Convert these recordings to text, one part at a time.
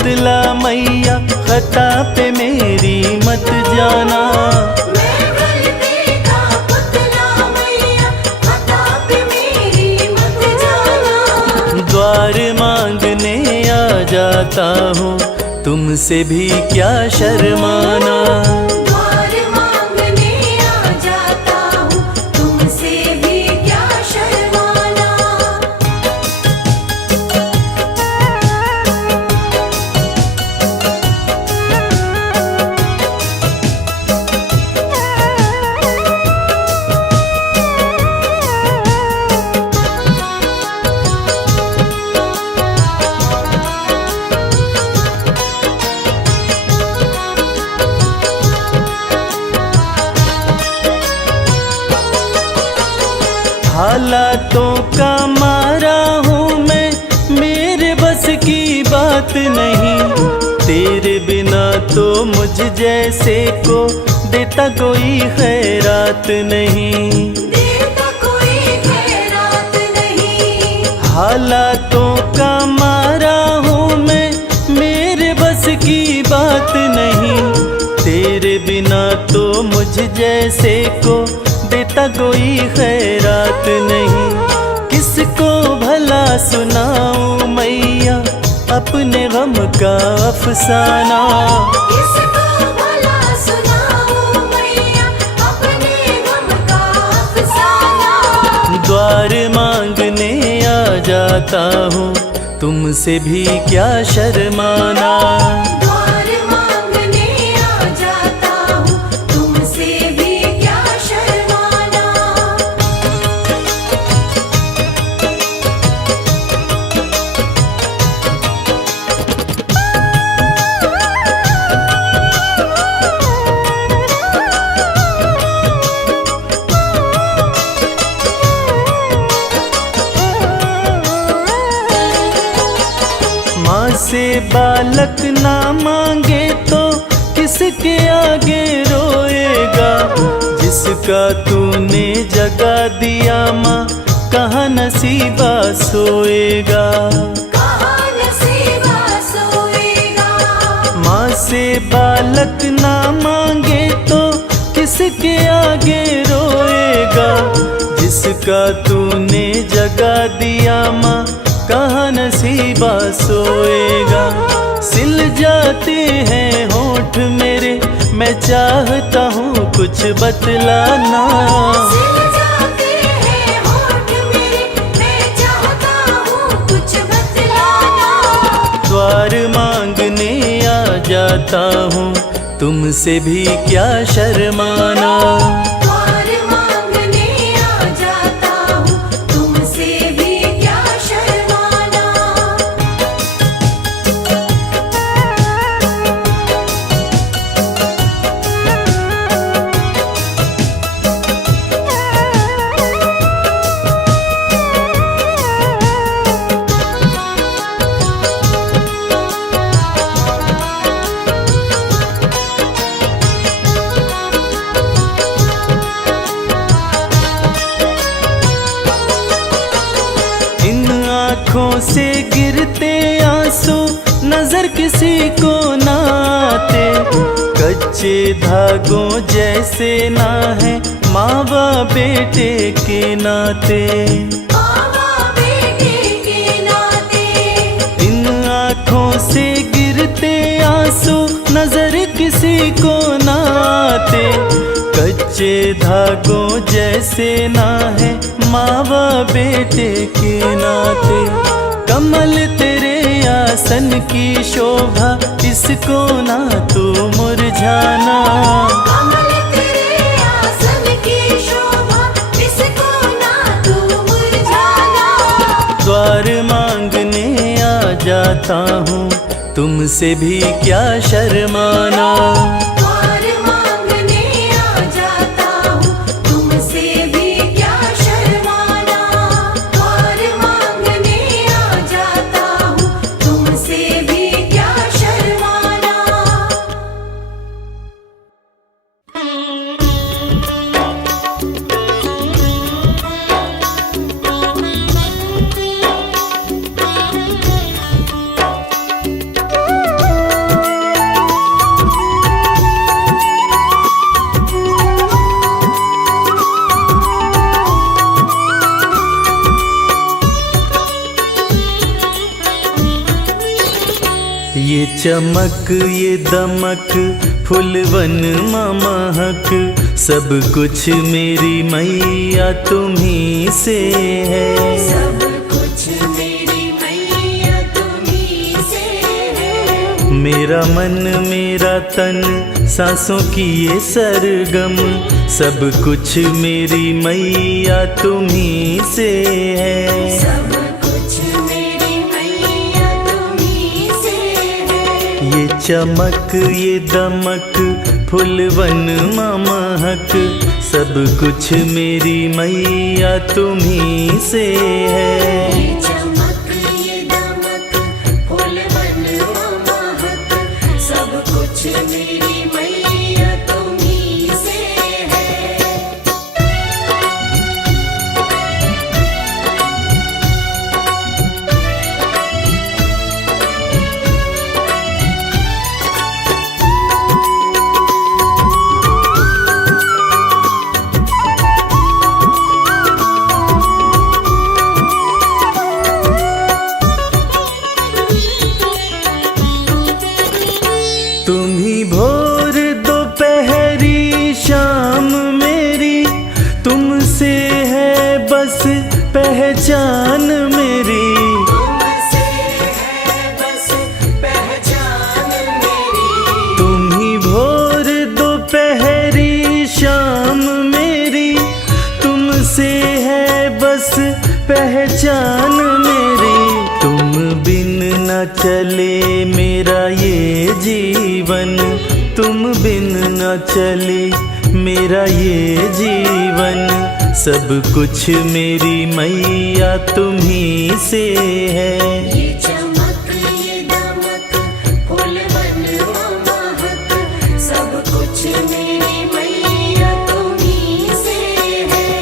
पुतला मैया खता पे मेरी मत जाना। मैं गलती का पुतला मैया, खता पे मेरी मत जाना। द्वार मांगने आ जाता हूँ, तुमसे भी क्या शर्माना। द्वार मांगने आ जाता हूँ, तुमसे भी क्या शर्माना। हालातों का मारा हूँ मैं, मेरे बस की बात नहीं। तेरे बिना तो मुझ जैसे को देता कोई खैरात नहीं। देता कोई खैरात नहीं। हालातों का मारा हूँ मैं, मेरे बस की बात नहीं। तेरे बिना तो मुझ जैसे को देता कोई खैरात नहीं। किसको भला सुनाऊं मैया अपने गम का अफसाना। किसको भला सुनाऊं मैया अपने गम का अफसाना। द्वार मांगने आ जाता हूँ, तुमसे भी क्या शर्माना। द्वार मांगने आ जाता हूँ, तुमसे भी क्या शर्माना। माँ से बालक ना मांगे तो किसके आगे रोएगा। जिसका तूने जगा दिया माँ, कहाँ नसीबा सोएगा। कहाँ नसीबा सोएगा। माँ से बालक ना मांगे तो किसके आगे रोएगा। जिसका तूने जगा दिया माँ, कहाँ नसीबा सोएगा। सिल जाते हैं होठ मेरे, मैं चाहता हूँ कुछ बतलाना। सिल जाते हैं होठ मेरे, मैं चाहता हूँ कुछ बतलाना। द्वार मांगने आ जाता हूँ, तुमसे भी क्या शर्माना। द्वार मांगने आ जाता हूँ, तुमसे भी क्या शर्माना। आँखों से गिरते आंसू नजर किसी को ना आते। कच्चे धागों जैसे ना है माँ बाप बेटे के नाते। मावा बेटे के नाते। इन आँखों से गिरते आंसू नजर किसी को ना आते। कच्चे धागों जैसे ना है माँ बाप बेटे के नाते। कमल तेरे आसन की शोभा, इसको ना तू मुरझाना। कमल तेरे आसन की शोभा, इसको ना तू मुरझाना। द्वार मांगने आ जाता हूँ, तुमसे भी क्या शर्माना। द्वार मांगने आ जाता हूँ, तुमसे भी क्या शर्माना। द्वार मांगने आ जाता हूँ, तुमसे भी क्या शर्माना। ये चमक ये दमक फुलवन महक, सब कुछ मेरी मैया तुम्ही से है। सब कुछ मेरी मैया तुम्ही से है। मेरा मन मेरा तन सांसों की ये सरगम, सब कुछ मेरी मैया तुम्ही से है। सब कुछ मेरी मैया तुम्ही से है। ये चमक ये दमक फुलवन महक, सब कुछ मेरी मैया तुम्ही से है। ये चमक ये दमक फूलवन महक, सब कुछ मेरी मैया तुम्ही से है। तुम ही भोर दोपहरी शाम मेरी, तुमसे है बस पहचान मेरी। तुमसे है बस पहचान मेरी। तुम ही भोर दोपहरी शाम मेरी, तुमसे है बस पहचान मेरी। तुम बिन न चले मेरा ये जीवन, तुम बिन न चले मेरा ये जीवन, सब कुछ मेरी मैया तुम्ही से है। ये चमक ये दमक फूलवन महक, सब कुछ मेरी मैया तुम्ही से है।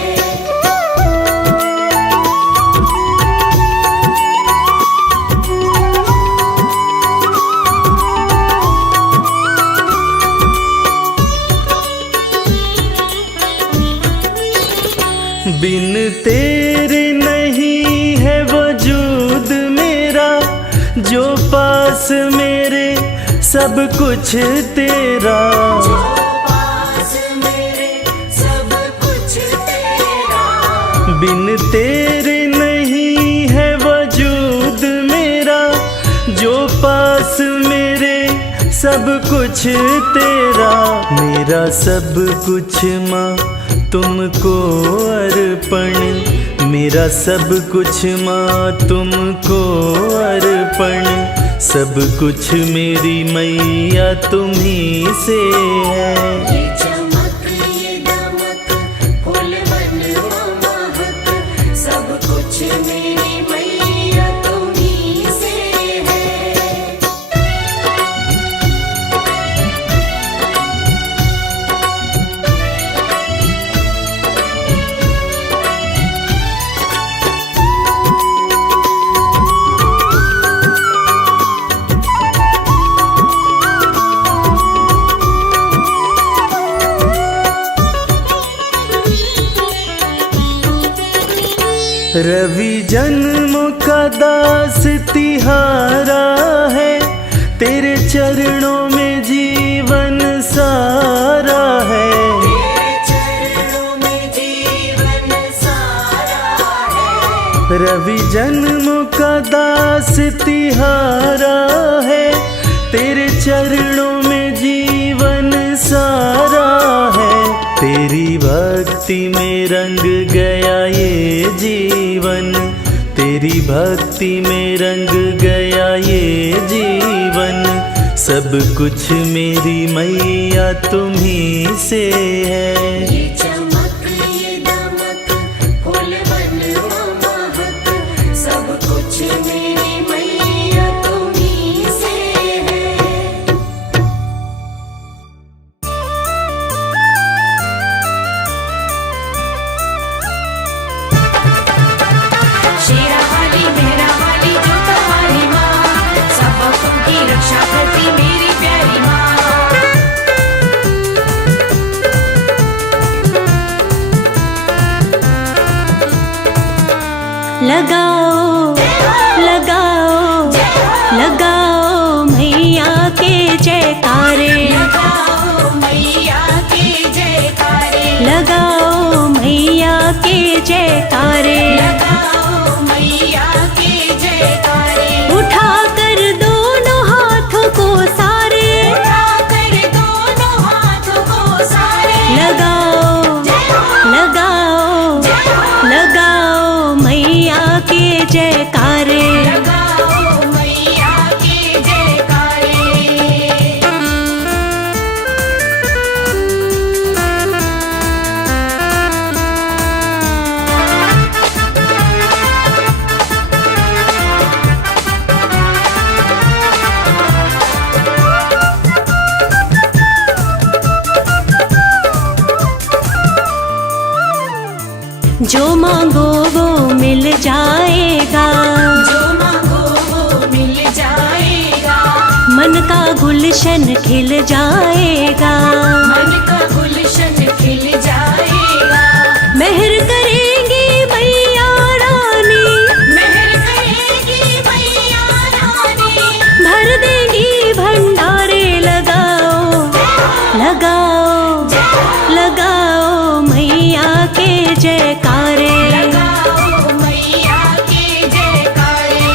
बिन तेरे नहीं है वजूद मेरा, जो पास मेरे सब कुछ तेरा। जो पास मेरे सब कुछ तेरा। बिन तेरे नहीं है वजूद मेरा, जो पास मेरे सब कुछ तेरा। मेरा सब कुछ माँ तुमको अर्पण, मेरा सब कुछ माँ तुमको अर्पण, सब कुछ मेरी मैया तुम्ही से है। ये चमक ये दमक फूलवन महक, सब कुछ मेरी मैया तुम्ही से है। रवि जन्मों का दास तिहारा है, तेरे चरणों में जीवन सारा है। तेरे चरणों में जीवन सारा है। रवि जन्मों का दास तिहारा है, तेरे चरणों में जीवन सारा है। तेरी भक्ति में रंग गया ये जीवन, तेरी भक्ति में रंग गया ये जीवन, सब कुछ मेरी मैया तुम्ही से है। ये चमक ये दमक फूलवन महक, सब कुछ मेरी मैया तुम्ही से है। शेरा वाली मेहरा वाली जोता वाली माँ, सबकों की रक्षा करती मेरी प्यारी माँ। जयकारे, लगाओ मैया के जयकारे, लगाओ मैया के जयकारे, लगाओ मैया के जयकारे, उठाकर दोनों हाथों को सारे, उठाकर दोनों हाथों को सारे, लगाओ लगाओ लगाओ मैया के जयकारे। लगाओ मैया के जयकारे। जो मांगो वो मिल जाएगा, जो मांगो वो मिल जाएगा, मन का गुलशन खिल जाएगा, मन का गुलशन खिल जाएगा, मेहर करेंगी मैया रानी, मेहर करेगी मैया रानी, भर देंगी भंडारे। लगाओ लगाओ लगाओ मैया के जयकारे। लगाओ मैया के जयकारे।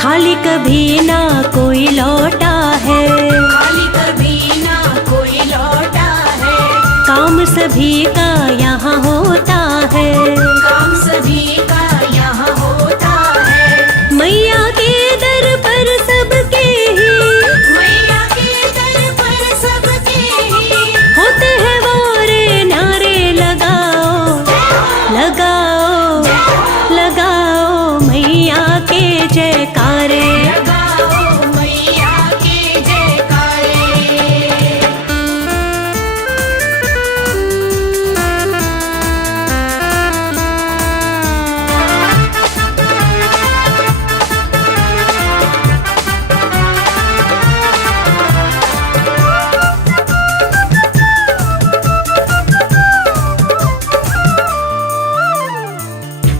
खाली कभी ना कोई लौटा है, खाली कभी ना कोई लौटा है, काम सभी का यहाँ होता है, काम सभी का यहाँ होता है, मैया के दर पर सबके ही मैया के दर पर सबके ही होते हैं वारे नारे। लगाओ लगाओ लगाओ मैया के जयकारे। लगाओ मैया के जयकारे।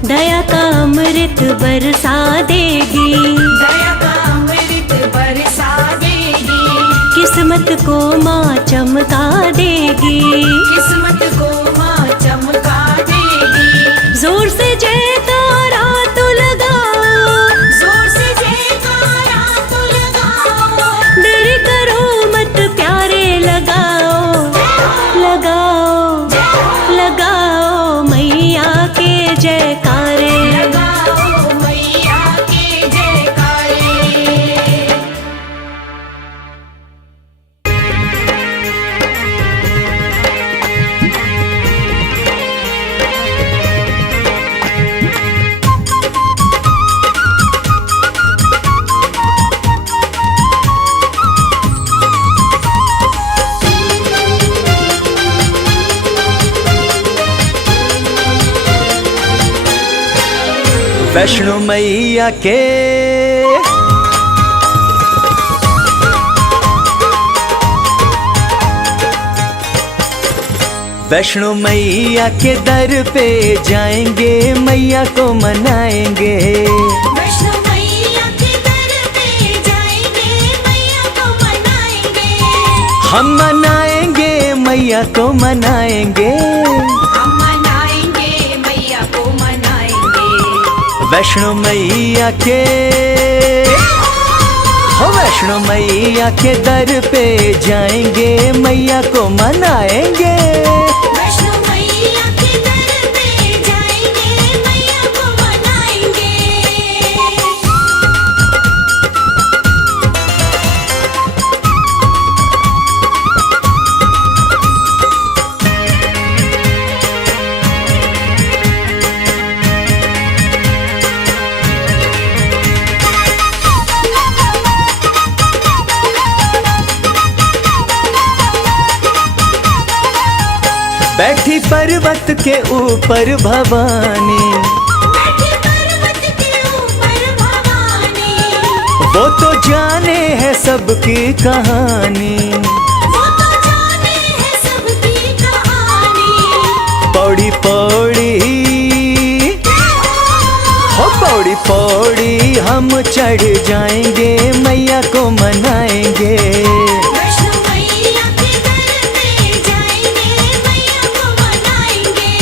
दया का अमृत बरसा देगी, दया का अमृत बरसा देगी, किस्मत को माँ चमका देगी, किस्मत को माँ चमका देगी, जोर से जयकारा तो लगाओ, जोर से जयकारा तो लगाओ, देरी करो मत प्यारे। लगाओ लगाओ लगाओ मैया के जयकारे। लगाओ मैया के जयकारे। वैष्णो मैया के वैष्णो मैया के दर पे जाएंगे, मैया को मनाएंगे। वैष्णो मैया के दर पे जाएंगे, मैया को मनाएंगे, हम मनाएंगे मैया को मनाएंगे। हम मनाएंगे मैया को मनाएंगे। वैष्णो मैया के हो वैष्णो मैया के दर पे जाएंगे, मैया को मनाएंगे। वैष्णो मैया के दर पे जाएंगे, मैया को मनाएंगे। बैठी पर्वत के ऊपर भवानी, बैठी पर्वत के ऊपर भवानी, वो तो जाने है सबकी कहानी, वो तो जाने है सबकी कहानी। पौड़ी पौड़ी हो पौड़ी पौड़ी हम चढ़ जाएंगे, मैया को मनाएंगे। वैष्णो मैया के दर पे जाएंगे, मैया को मनाएंगे।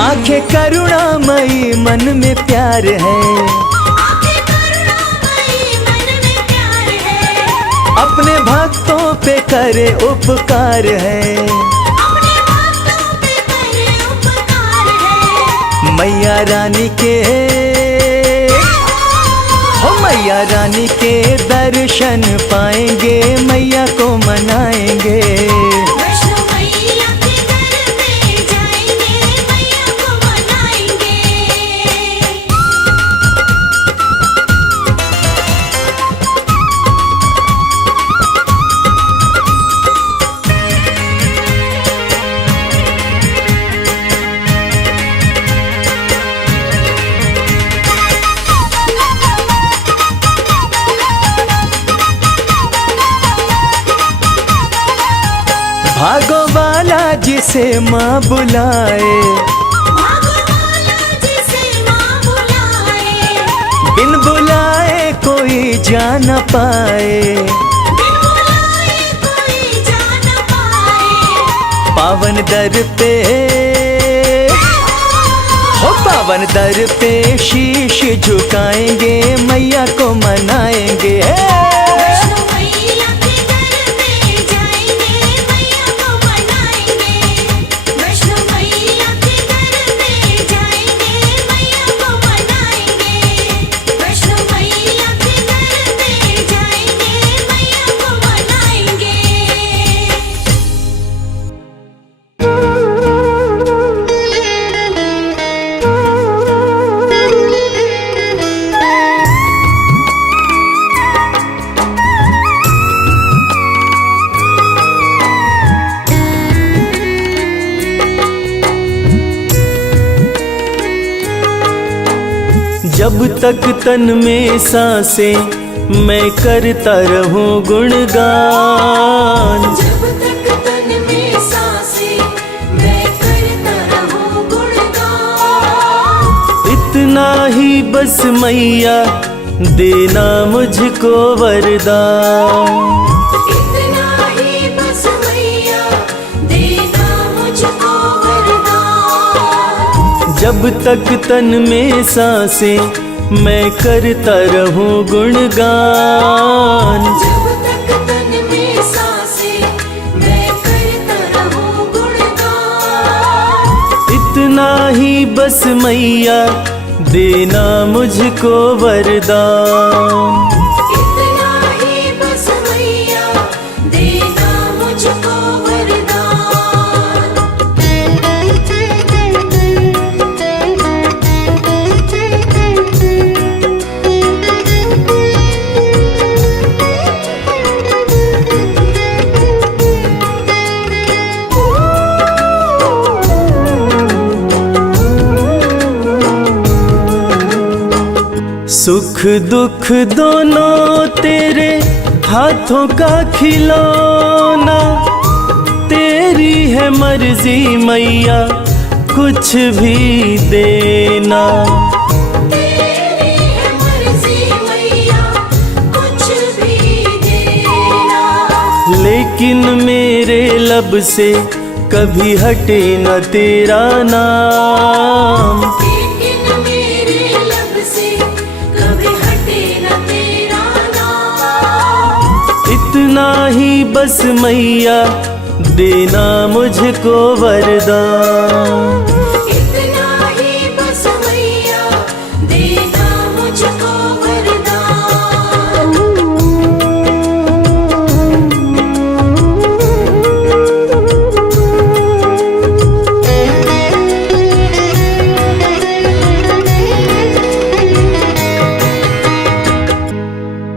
आंखें करुणामयी मन में प्यार है, आंखें करुणामयी मन में प्यार है। अपने भक्तों पे करे उपकार है। अपने भक्तों पे करे उपकार है। मैया रानी के हो मैया रानी के दर्शन पाएंगे, मैया को मनाएंगे। वैष्णो मैया के दर पे जाएंगे, मैया को मनाएंगे। भागो वाला जिसे माँ बुलाए, भागो वाला जिसे माँ बुलाए। बिन बुलाए कोई जा न पाए। बिन बुलाए कोई जा न पाए। पावन दर पे हो पावन दर पे शीश झुकाएंगे, मैया को मनाएंगे। वैष्णो मैया के दर पे जाएंगे, मैया को मनाएंगे। वैष्णो मैया के दर पे जाएंगे, मैया को मनाएंगे। वैष्णो मैया के दर पे जाएंगे, मैया को मनाएंगे। जब तक तन में सांसें मैं करता रहूं गुणगान, जब तक तन में सांसें मैं करता रहूं गुणगान। इतना ही बस मैया देना मुझको वरदान। इतना ही बस मैया देना मुझको वरदान। जब तक तन में सांसें मैं करता रहूं गुणगान, जब तक तन में सांसें मैं करता रहूं गुणगान। इतना ही बस मैया देना मुझको वरदान। इतना ही बस मैया देना मुझको वरदान। सुख दुख दोनों तेरे हाथों का खिलौना, तेरी है मर्जी मैया कुछ भी देना। तेरी है मर्जी मैया कुछ भी देना। लेकिन मेरे लब से कभी हटे न तेरा नाम। लेकिन मेरे लब से कभी हटे न तेरा नाम। इतना ही बस मैया देना मुझको वरदान। इतना ही बस मैया देना मुझको वरदान।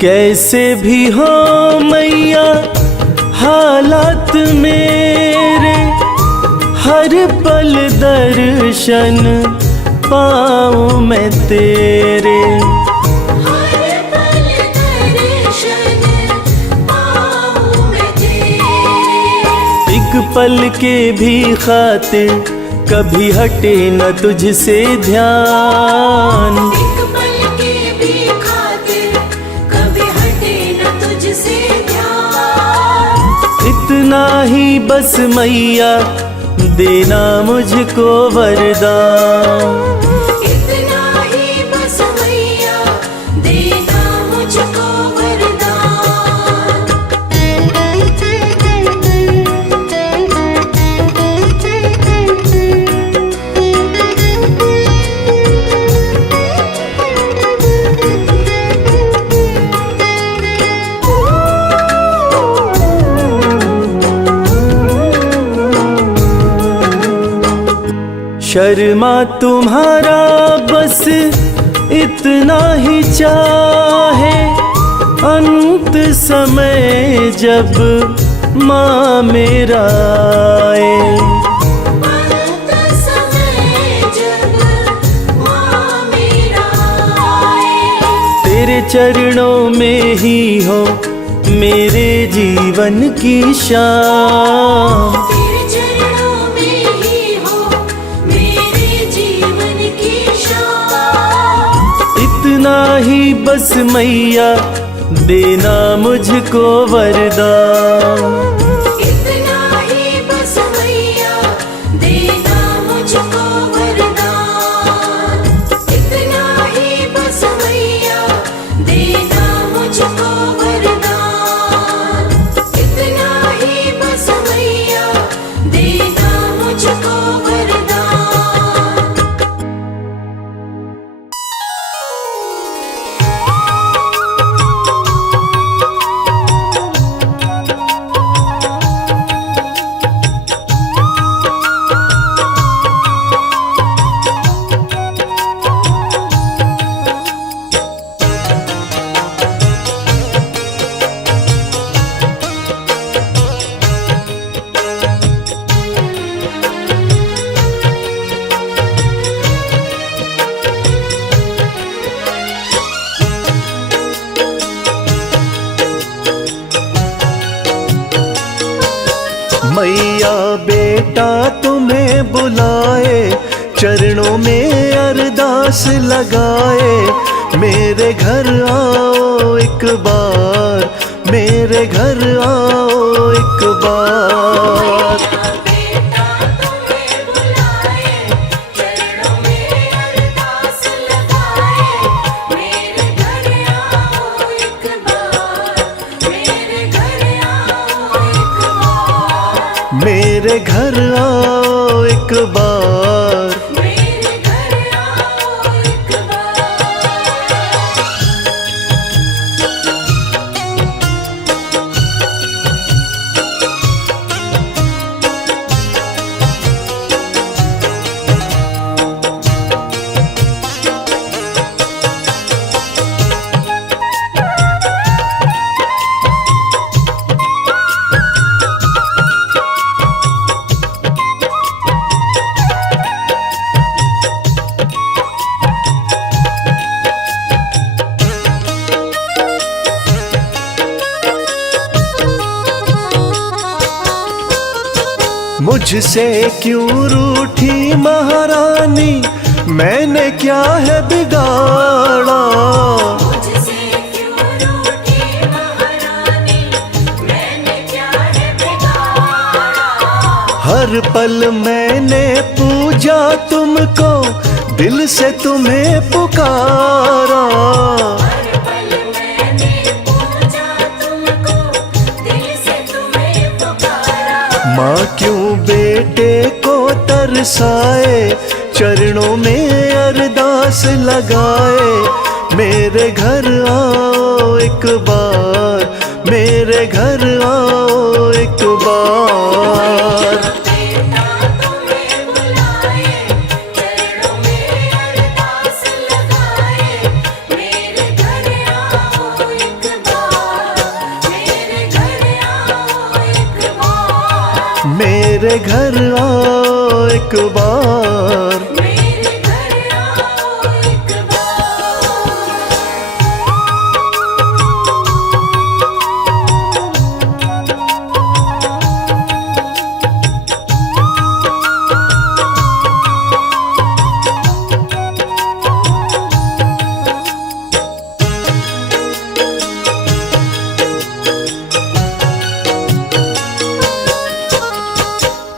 कैसे भी हो मैया हालात मेरे, हर पल दर्शन पाऊं मैं तेरे। हर पल दर्शन पाऊं मैं तेरे। एक पल के भी खातिर कभी हटे न तुझसे ध्यान। एक पल के भी खातिर कभी हटे न तुझसे ध्यान। इतना ही बस मैया देना मुझको वरदान। इतना ही बस मैया देना मुझको शर्मा तुम्हारा बस इतना ही चाहे, अंत समय जब माँ मेरा आए। अंत समय जब माँ मेरा आए। तेरे चरणों में ही हो मेरे जीवन की शाम। तेरे चरणों में ही हो मेरे जीवन की शाम। इतना ही बस मैया देना मुझको वरदान। इतना ही बस मैया देना मुझको वरदान। इतना ही बस मैया देना मुझको वरदान। इतना ही बस मैया देना मुझको वरदान। मैया बेटा तुम्हें बुलाए, चरणों में अरदास लगाए। मेरे घर आओ एक बार, मेरे घर आओ एक बार। बेटा तुम्हें बुलाए, चरणों में अरदास लगाए। मेरे घर आओ एक बार, मेरे घर आओ एक बार। मेरे घर आओ एक बार। मेरे घर आओ एक बार। मुझसे क्यों रूठी महारानी, मैंने क्या है बिगाड़ा। मुझसे क्यों रूठी महारानी, मैंने क्या है बिगाड़ा। हर पल मैंने पूजा तुमको, दिल से तुम्हें पुकारा। हर पल मैंने पूजा तुमको, दिल से तुम्हें पुकारा। माँ क्यों बेटे को तरसाए, चरणों में अरदास लगाए। मेरे घर आओ एक बार, मेरे घर आओ एक बार। बेटा तुम्हें बुलाए, चरणों में अरदास लगाए। मेरे घर आओ एक मेरे घर आओ एक बार। मेरे घर आओ एक बार।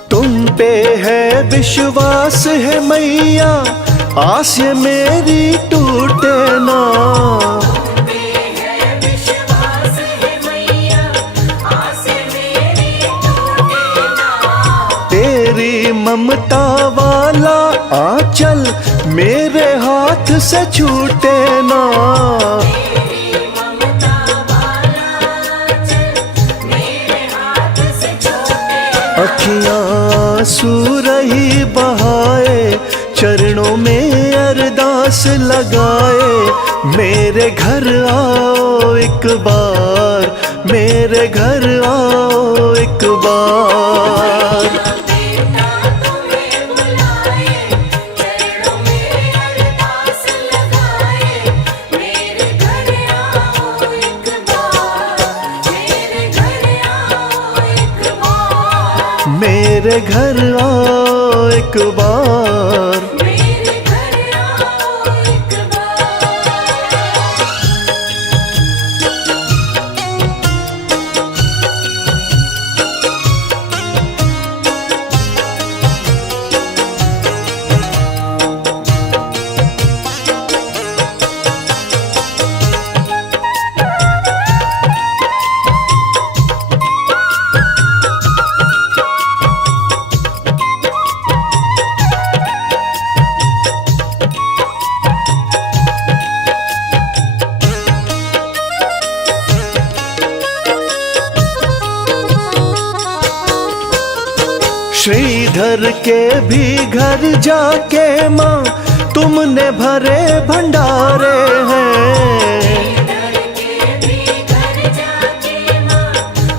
तुम पे है विश्वास है मैया, आस ये मेरी टूटे ना। है विश्वास है मैया, आस मेरी टूटे ना। तेरी ममता वाला आंचल मेरे हाथ से छूटे ना। तेरी ममता वाला चल मेरे हाथ से छूटे। अखियां आंसू रही बहाए, चरणों में अरदास लगाए। मेरे घर आओ एक बार, मेरे घर आओ एक बार। बेटा तुम्हें बुलाए, चरणों में अरदास लगाए। मेरे घर आओ एक बार। मेरे घर आओ एक बार। मेरे घर आओ एक बार। मेरे घर आओ एक बार। श्रीधर के भी घर जाके माँ तुमने भरे भंडारे हैं। डर के भी घर जाके माँ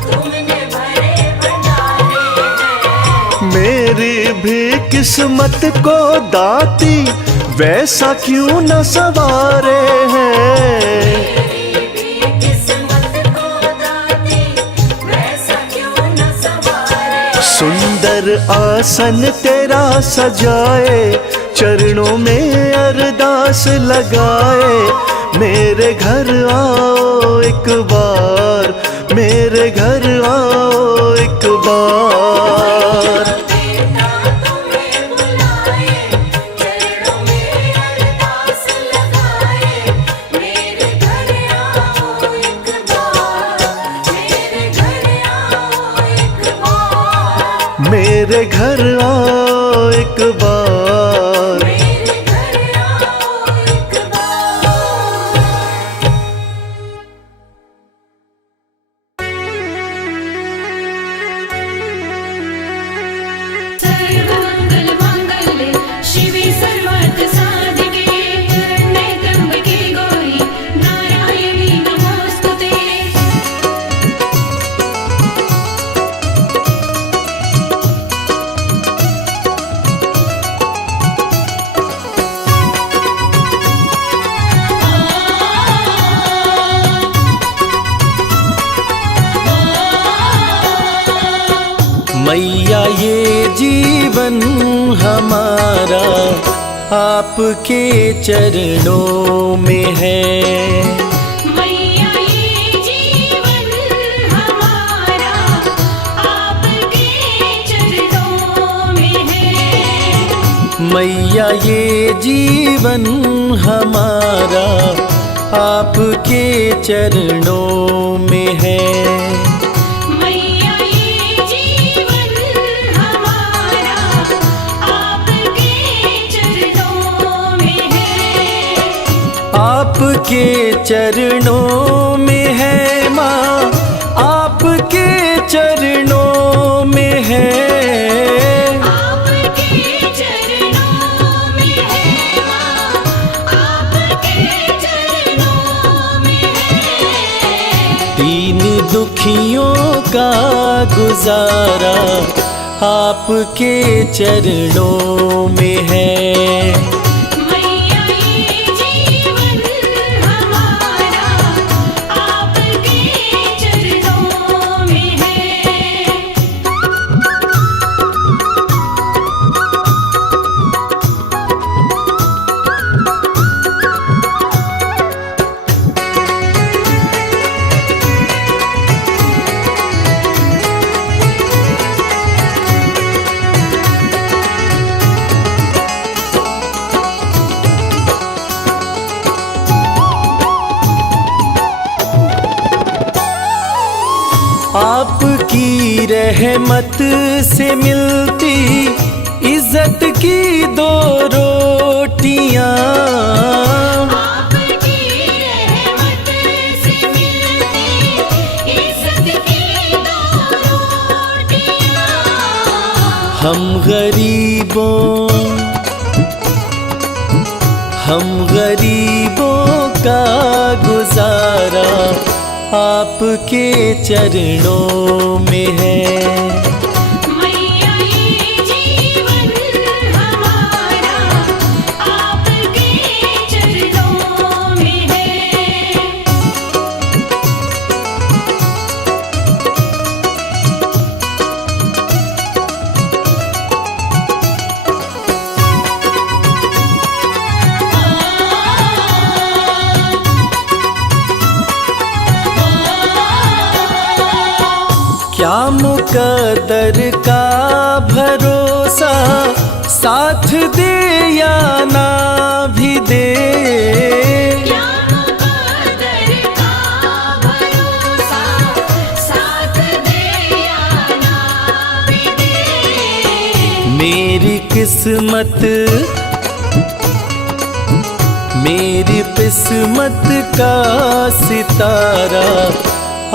तुमने भरे भंडारे हैं। मेरी भी किस्मत को दाती वैसा क्यों न सवारे हैं। मेरी भी किस्मत को दाती वैसा क्यों न सवारे। सुंदर आसन तेरा सजाए, चरणों में अरदास लगाए। मेरे घर आओ एक बार, मेरे घर आओ एक बार। बेटा तुम्हें बुलाए, चरणों में अरदास लगाए। मेरे घर आओ एक बार। मेरे घर आओ एक बार। मेरे घर आओ एक बार। मेरे घर आओ एक बार। सर्वमंगल मांगल्ये शिवे सर्वार्थ साधिके, नैत्रम्बिके गौरी नारायणी नमोस्तुते। मैया ये जीवन हमारा आपके चरणों में है। मैया ये जीवन हमारा आपके चरणों में है। मैया ये जीवन हमारा आपके चरणों में है। मैया ये जीवन हमारा आपके चरणों में है। आपके चरणों में है माँ, आपके चरणों में है। आपके चरणों में है माँ, आपके चरणों में है। दीन दुखियों का गुजारा आपके चरणों में है। मैया ये जीवन हमारा आपके चरणों में है। आपकी रहमत से मिलती इज्जत की दो रोटियां। आपकी रहमत से मिलती इज्जत की दो रोटियां। हम गरीबों का गुजारा आपके चरणों में है। मैया ये जीवन हमारा आपके चरणों में है। क्या मुकद्दर का भरोसा साथ दे या ना भी दे। क्या मुकद्दर का भरोसा साथ दे या ना भी दे। मेरी किस्मत का सितारा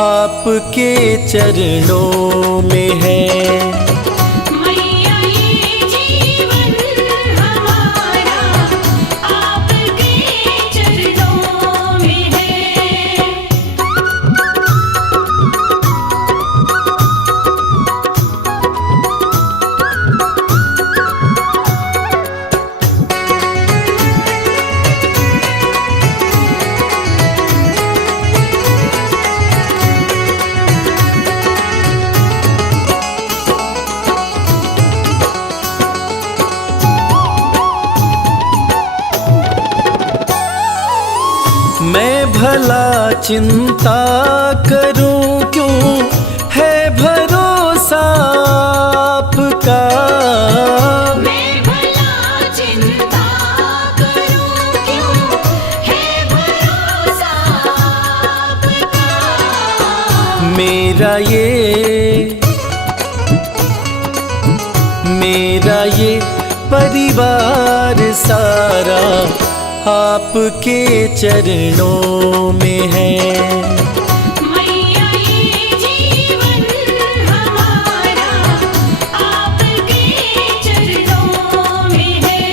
आपके चरणों में है। मैया ये जीवन हमारा आपके चरणों में है। मैं भला चिंता करूं क्यों है भरोसा आपका। मैं भला चिंता करूं क्यों है भरोसा आपका। मेरा ये परिवार सारा आपके चरणों में है। मैया ये जीवन हमारा आपके चरणों में है।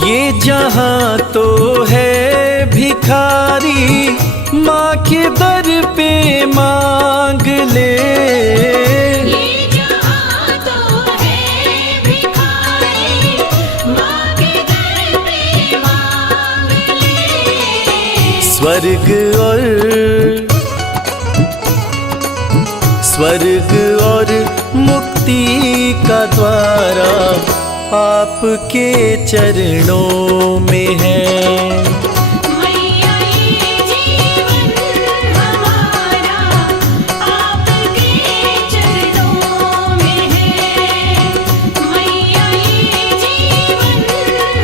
ये जहां तो है भिखारी माँ के दर पे मांग ले। ये जहां तो है भिखारी माँ के दर पे मांग ले। स्वर्ग और मुक्ति का द्वारा आपके चरणों में है। मैया ये जीवन हमारा आपके चरणों में है। मैया ये जीवन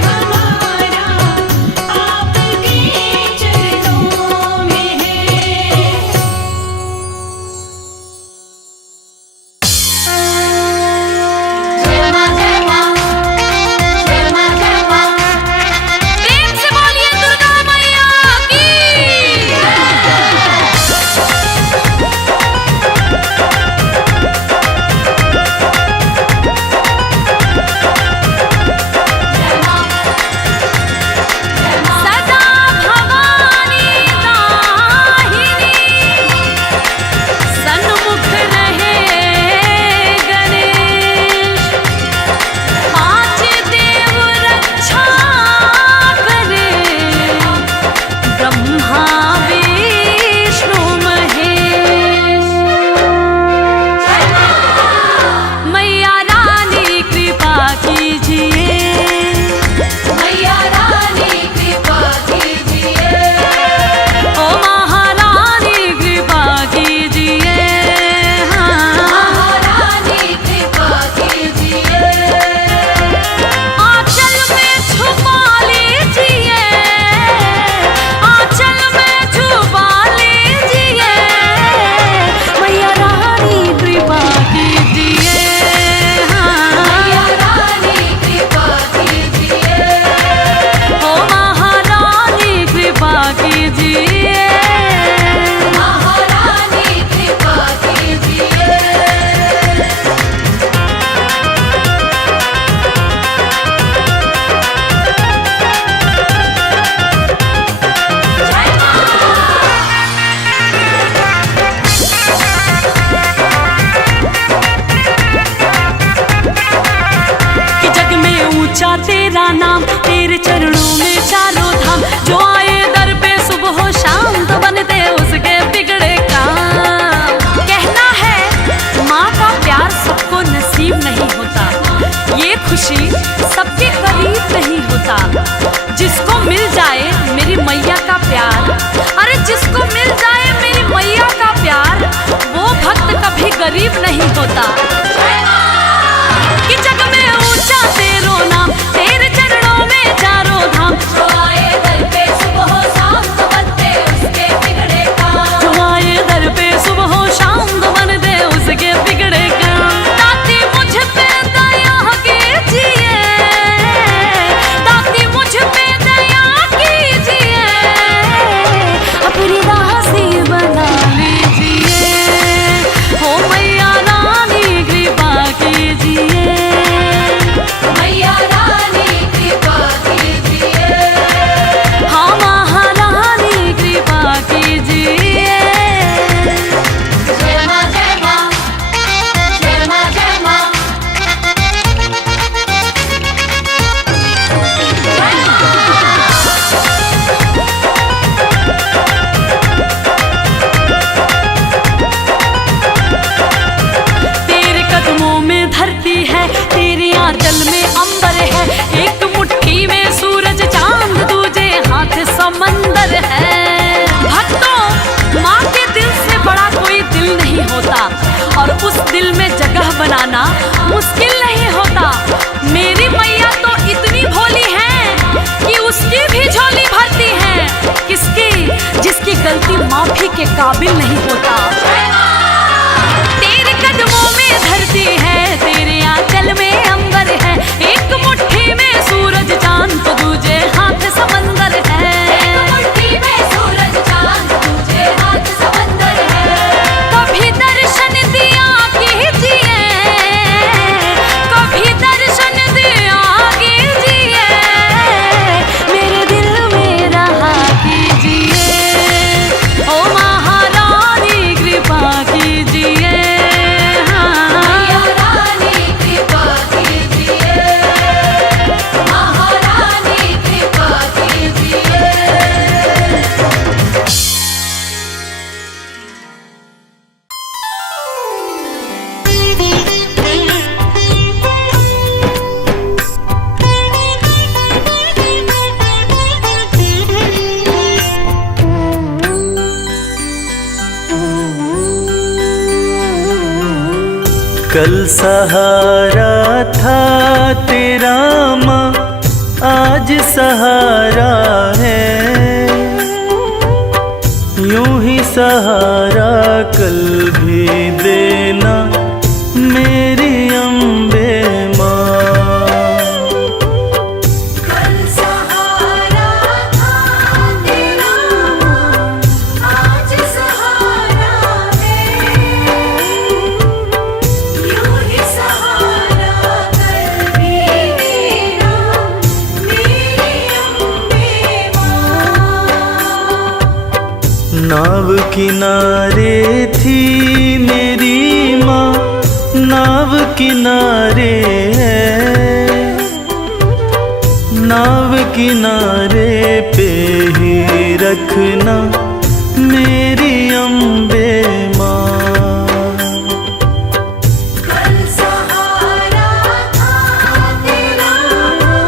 हमारा आपके चरणों में है। जय मां जय मां जय मां जय मां। प्रेम होता। कि जग में ऊंचा तेरो नाम, तेरे चरणों में चारों धाम। जो आए दर पे सुबह हो शाम तो बनते उसके बिगड़े काम। जो आए दर पे सुबह हो शाम तो बन दे उसके बिगड़े काम। दाती मुझ पे दया कीजिए, दाती मुझ पे दया कीजिए, अपनी दासी बना लीजिए। हो मैया रानी कृपा कीजिए, मैया रानी कृपा कीजिए। हाँ महारानी कृपा कीजिए। जय माँ जय माँ, जय माँ जय माँ। तेरे कदमों में धरती है, तेरे आंचल में अंबर है। एक मुट्ठी में सूरज चांद, दूजे हाथ समंदर है। भक्तों, माँ के दिल से बड़ा कोई दिल नहीं होता, और उस दिल में जगह बनाना मुश्किल नहीं होता। मेरी मैया तो इतनी भोली है कि उसकी भी झोली भरती है। किसकी? जिसकी गलती माफी के काबिल नहीं होता। तेरे कदमों में धरती है, तेरे आंचल में अंबर है। एक मुट्ठी में सूरज चांद तो दूजे हाथ समंदर है। एक मुट्ठी में सूरज चांद दूजे हाथ समंदर है। कभी दर्शन दिया कीजिए, कभी दर्शन दिया कीजिए, मेरे दिल में रहा कीजिए। ओ महारानी कृपा कीजिए, मैया रानी कृपा कीजिए। महारानी कृपा कीजिए। कल सहारा था तेरा माँ, आज सहारा है। यूं ही सहारा कल भी देना मेरी अम्बे माँ। कल सहारा था तेरा माँ, आज सहारा है। यूं ही सहारा कल भी देना मेरी अम्बे माँ। नाव किनारे थी मेरी माँ, नाव किनारे है। नाव किनारे पे ही रखना मेरी अम्बे माँ। कल सहारा था तेरा माँ,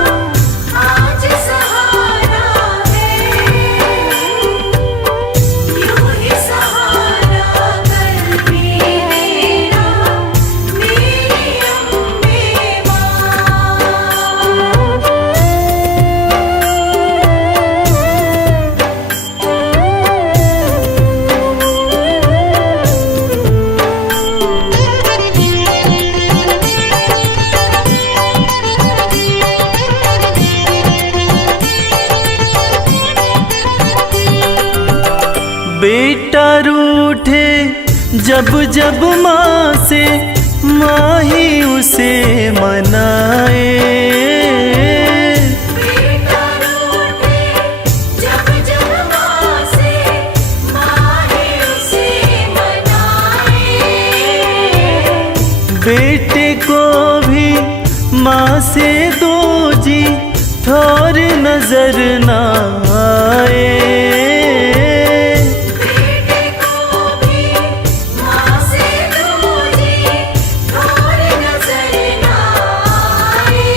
आज सहारा है। यूं ही सहारा कल भी देना मेरी अम्बे माँ। बेटा रूठे जब जब माँ से, माँ ही उसे मनाए। बेटा रूठे जब जब माँ से, माँ ही उसे मनाए। बेटे को भी माँ से दो जी, थोर नजर ना आए। बेटे को भी माँ से दूजी थोड़ नजर ना आए।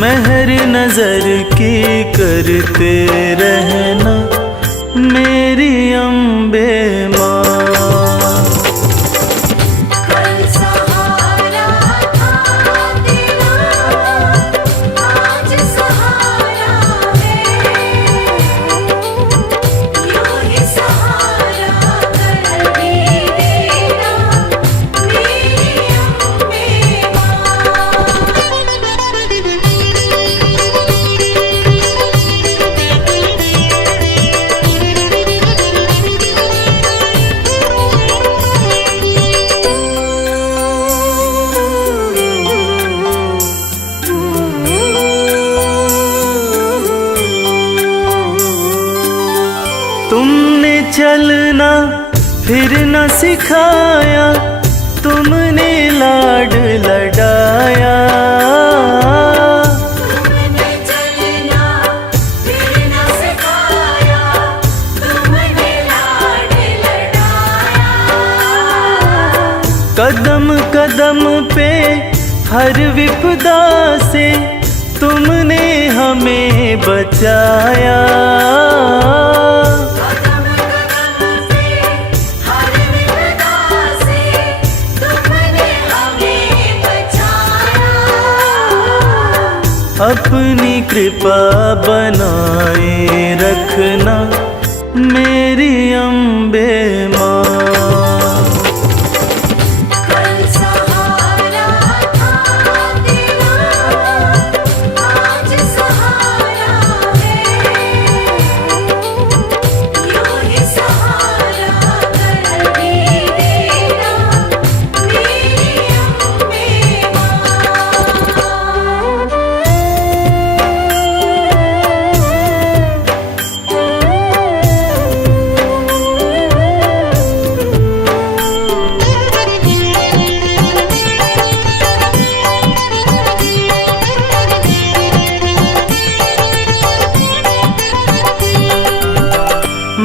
मेहर नजर की करते रहना मेरी अम्बे माँ। चलना फिर न सिखाया, तुमने लाड लडाया। तुमने चलना फिर न सिखाया, तुमने लाड लडाया। कदम कदम पे हर विपदा से तुमने हमें बचाया। कदम कदम पे हर विपदा से तुमने हमें बचाया। अपनी कृपा बनाए रखना मेरी अम्बे माँ। कल सहारा था तेरा, आज सहारा है। यूं ही सहारा कर भी देना मेरी अम्बे माँ।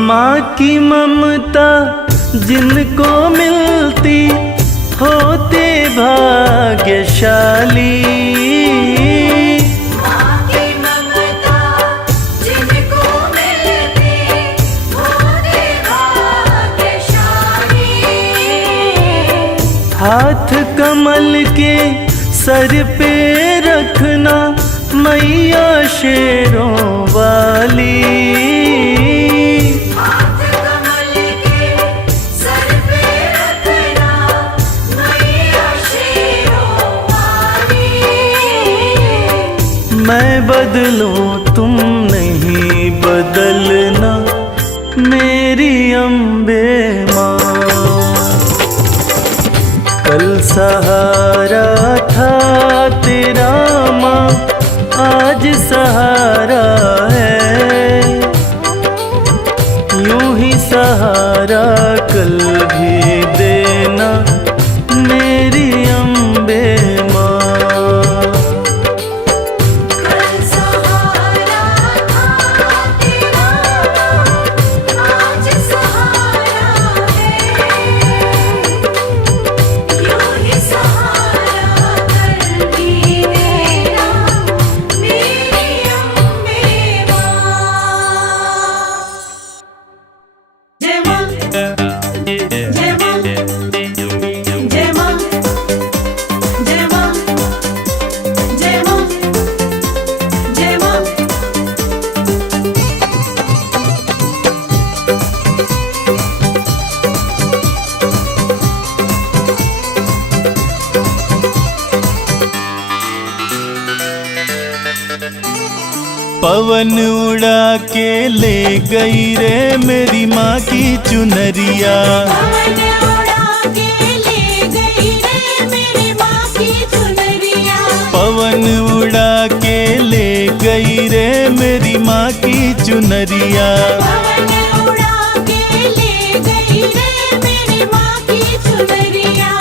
माँ की ममता जिनको मिलती होते भाग्यशाली। माँ की ममता जिनको मिलती होते भाग्यशाली। हाथ कमल के सर पे रखना मैया शेरों वाली। हाथ कमल के सर पे रखना मैया शेरों वाली। मैं बदलूं तुम नहीं बदलना मेरी अम्बे माँ। कल सहारा था तेरा माँ, आज सहारा है। यूं ही सहारा कल भी देना मेरी अम्बे माँ। कल सहारा था तेरा, आज सहारा है। यूं ही सहारा कर भी देना मेरी अम्बे माँ। जय माँ, जय माँ, जय माँ, जय माँ, जय माँ, जय माँ। पवन उड़ा के ले गई रे मेरी माँ की चुनरिया। पवन उड़ा के ले गई रे मेरी माँ की चुनरिया। पवन उड़ा के ले गई रे मेरी माँ की चुनरिया। पवन उड़ा के ले गई रे मेरी माँ की चुनरिया।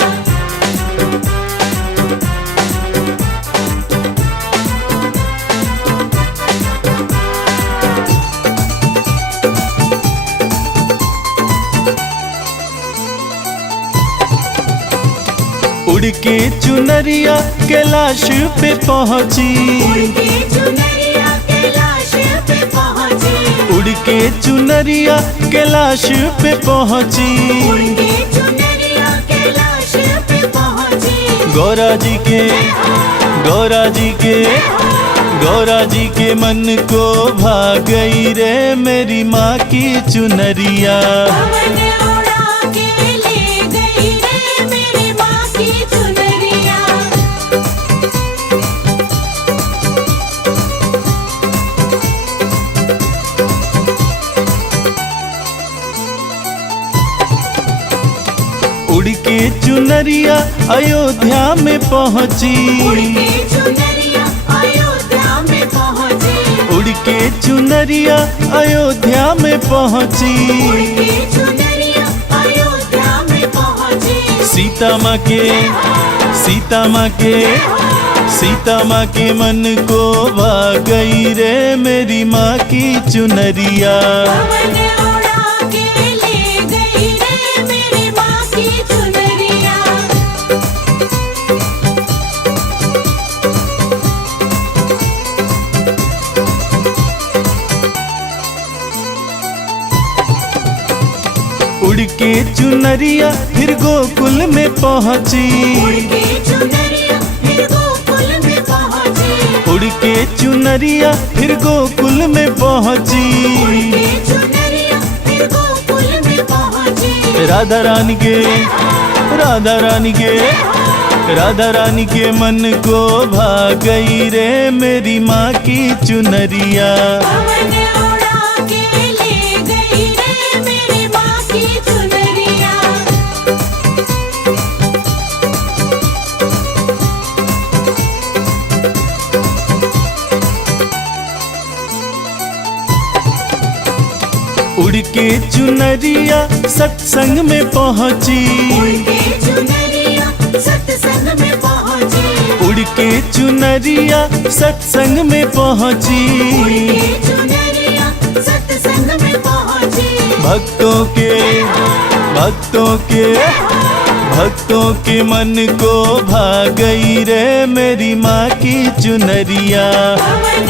उड़ के चुनरिया कैलाश पे पहुँची। उड़ के चुनरिया कैलाश पे पहुँची। उड़ के चुनरिया कैलाश पे पहुँची। उड़ के चुनरिया कैलाश पे पहुँची। गौरा जी के गौरा जी के गौरा जी के मन को भा गई रे मेरी माँ की चुनरिया। पवन उड़ा के ले गई रे मेरी माँ की चुनरिया। उड़ के चुनरिया अयोध्या में पहुँची। उड़ के चुनरिया अयोध्या में पहुँची। उड़ के चुनरिया अयोध्या में पहुँची, के चुनरिया अयोध्या में पहुँची। सीता माँ के मन को भा गई रे मेरी माँ की चुनरिया। पवन उड़ा के ले गई रे मेरी माँ की चुनरिया। उड़ के चुनरिया फिर गोकुल में पहुँची, के चुनरिया फिर गोकुल में पहुँची। उड़ के चुनरिया फिर गोकुल में पहुँची। के चुनरिया फिर गोकुल में पहुँची। राधा रानी के मन को भा गई रे मेरी माँ की चुनरिया। पवन उड़ा के ले गई रे मेरी माँ की चुनरिया। उड़ के चुनरिया सत्संग में पहुँची, के चुनरिया सत्संग में पहुँची। उड़ के चुनरिया सत्संग में पहुँची। के चुनरिया सत्संग में पहुँची। भक्तों के मन को भा गई रे मेरी माँ की चुनरिया। पवन